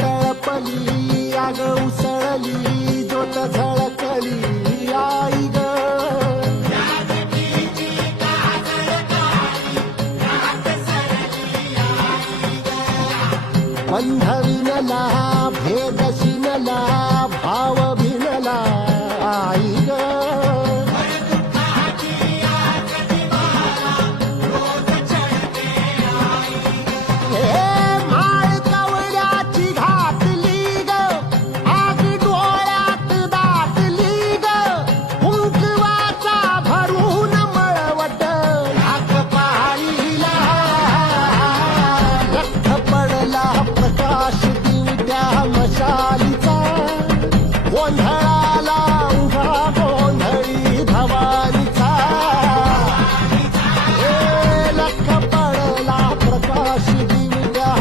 तळपली आग उसळली ज्योत झळकली आई ग बंध विनला भेद शिनला भाव भिनला आई ग